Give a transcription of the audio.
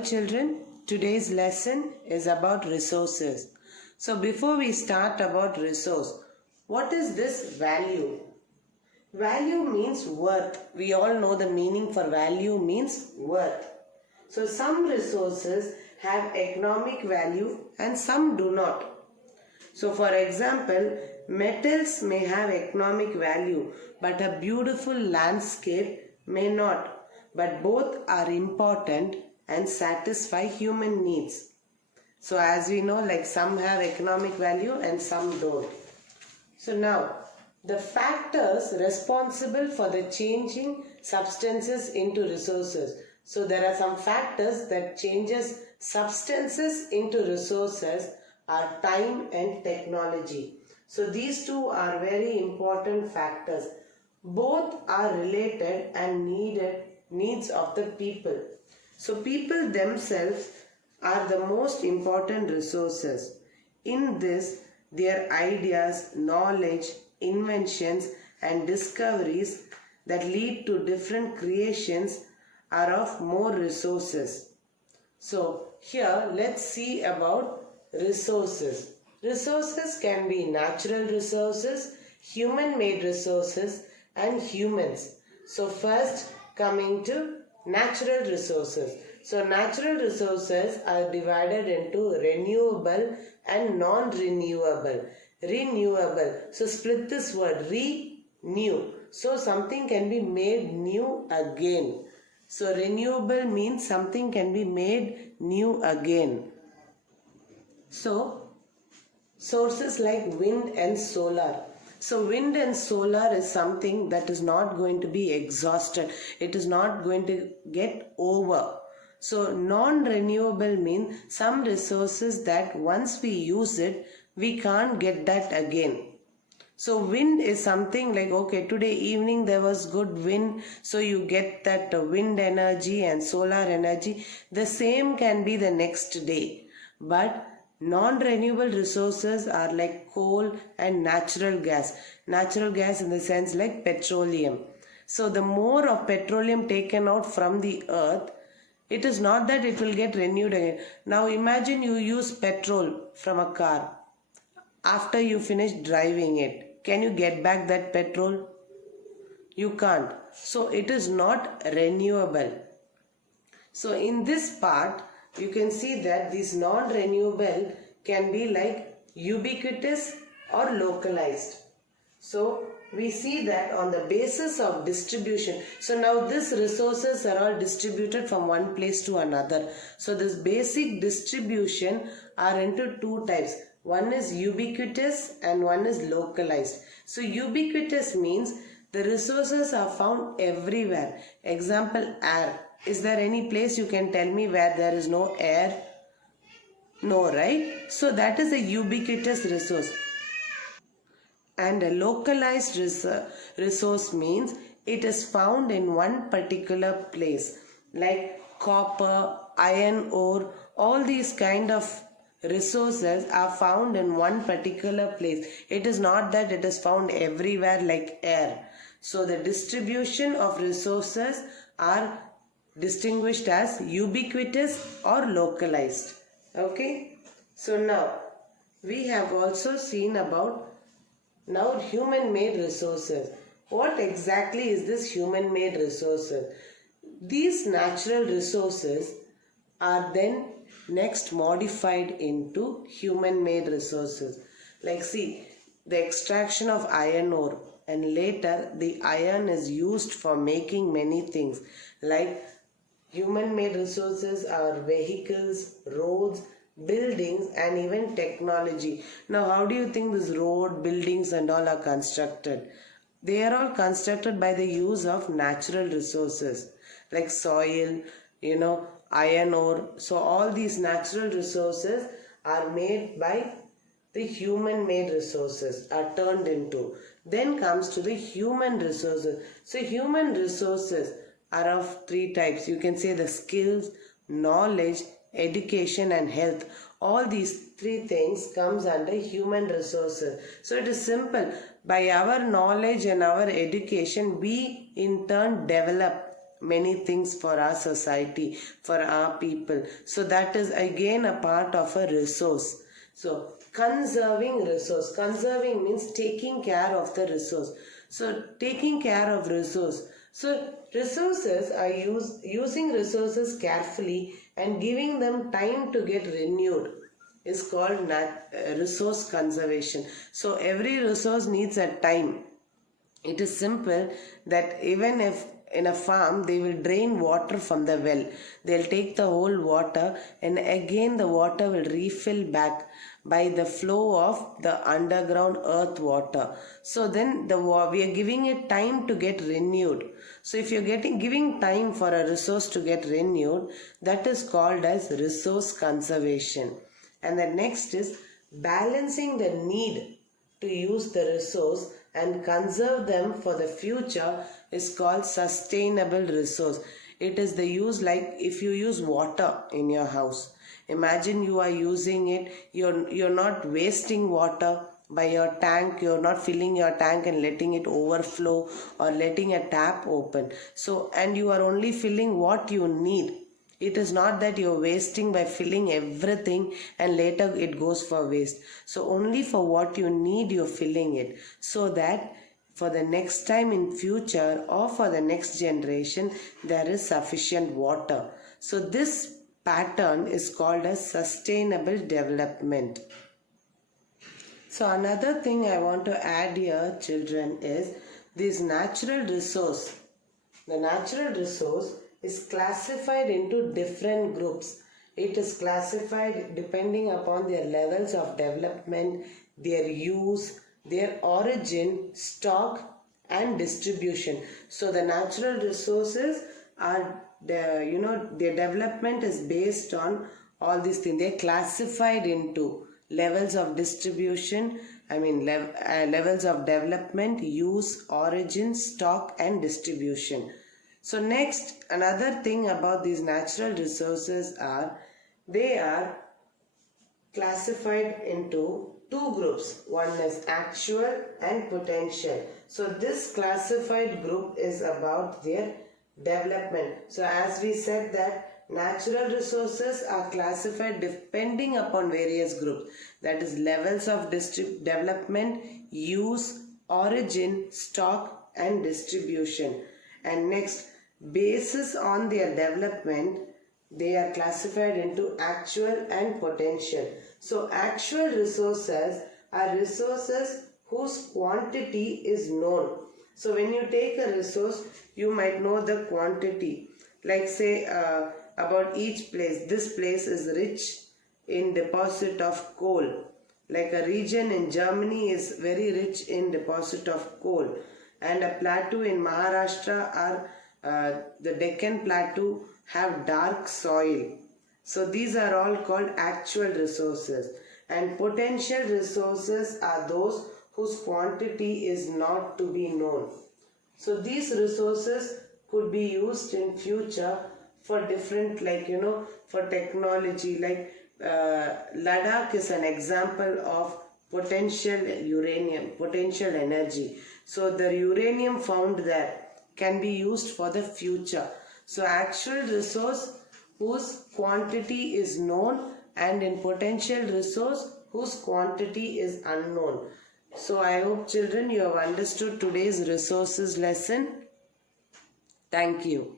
Hello children, today's lesson is about resources. So before we start about resource, what is this value? Value means worth. We all know the meaning for value means worth. So some resources have economic value and some do not. So for example, metals may have economic value but a beautiful landscape may not. But both are important and satisfy human needs. So as we know, like some have economic value and some don't. So now, the factors responsible for the changing substances into resources. So there are some factors that changes substances into resources are time and technology. So these two are very important factors. Both are related and needs of the people. So people themselves are the most important resources. In this, their ideas, knowledge, inventions and discoveries that lead to different creations are of more resources. So here let's see about resources. Resources can be natural resources, human-made resources and humans. So first coming to natural resources. So natural resources are divided into renewable and non-renewable. Renewable. So split this word, renew. So something can be made new again. So renewable means something can be made new again. So sources like wind and solar. So wind and solar is something that is not going to be exhausted. It is not going to get over. So non-renewable means some resources that once we use it, we can't get that again. So wind is something like, okay, today evening there was good wind, so you get that wind energy and solar energy. The same can be the next day. But non-renewable resources are like coal and natural gas. Natural gas in the sense like petroleum. So the more of petroleum taken out from the earth, it is not that it will get renewed again. Now imagine you use petrol from a car. After you finish driving it, can you get back that petrol? You can't. So it is not renewable. So in this part, you can see that these non-renewable can be like ubiquitous or localized. So we see that on the basis of distribution. So now these resources are all distributed from one place to another. So this basic distribution are into two types. One is ubiquitous and one is localized. So ubiquitous means the resources are found everywhere. Example, air. Is there any place you can tell me where there is no air? No, right? So that is a ubiquitous resource. And a localized resource means it is found in one particular place. Like copper, iron ore, all these kind of resources are found in one particular place. It is not that it is found everywhere like air. So the distribution of resources are distinguished as ubiquitous or localized. Okay. So now we have also seen about now human-made resources. What exactly is this human-made resources? These natural resources are then next modified into human-made resources. Like see, the extraction of iron ore, and later the iron is used for making many things. Like human-made resources are vehicles, roads, buildings and even technology. Now how do you think this road, buildings and all are constructed? They are all constructed by the use of natural resources like soil, iron ore. So all these natural resources are made by the human-made resources are turned into. Then comes to the human resources. So human resources are of three types. You can say the skills, knowledge, education and health. All these three things comes under human resources. So it is simple. By our knowledge and our education, we in turn develop many things for our society, for our people. So that is again a part of a resource. So conserving resource. Conserving means taking care of the resource. So taking care of resource. So resources are using resources carefully and giving them time to get renewed is called resource conservation. So every resource needs a time. It is simple that even if in a farm they will drain water from the well, they'll take the whole water and again the water will refill back by the flow of the underground earth water. So then we are giving it time to get renewed. So if you're giving time for a resource to get renewed, that is called as resource conservation. And the next is balancing the need to use the resource and conserve them for the future is called sustainable resource. It is the use, like if you use water in your house. Imagine you are using it, you're not wasting water by your tank, you're not filling your tank and letting it overflow or letting a tap open. So, and you are only filling what you need. It is not that you're wasting by filling everything and later it goes for waste. So only for what you need you're filling it, so that for the next time in future or for the next generation there is sufficient water. So this pattern is called as sustainable development. So another thing I want to add here, children, is this natural resource. The natural resource is classified into different groups. It is classified depending upon their levels of development, their use, their origin, stock and distribution. So the natural resources are, their development is based on all these things. They are classified into levels of distribution, levels of development, use, origin, stock and distribution. So next, another thing about these natural resources are, they are classified into two groups. One is actual and potential. So this classified group is about their development. So as we said that natural resources are classified depending upon various groups. That is levels of development, use, origin, stock and distribution. And next, basis on their development, they are classified into actual and potential. So actual resources are resources whose quantity is known. So when you take a resource, you might know the quantity. Like say about each place, this place is rich in deposit of coal. Like a region in Germany is very rich in deposit of coal. And a plateau in Maharashtra are the Deccan Plateau have dark soil. So these are all called actual resources. And potential resources are those whose quantity is not to be known. So these resources could be used in future for different, for technology. Like Ladakh is an example of potential uranium, potential energy. So the uranium found there can be used for the future. So actual resource whose quantity is known, and in potential resource whose quantity is unknown. So I hope children you have understood today's resources lesson. Thank you.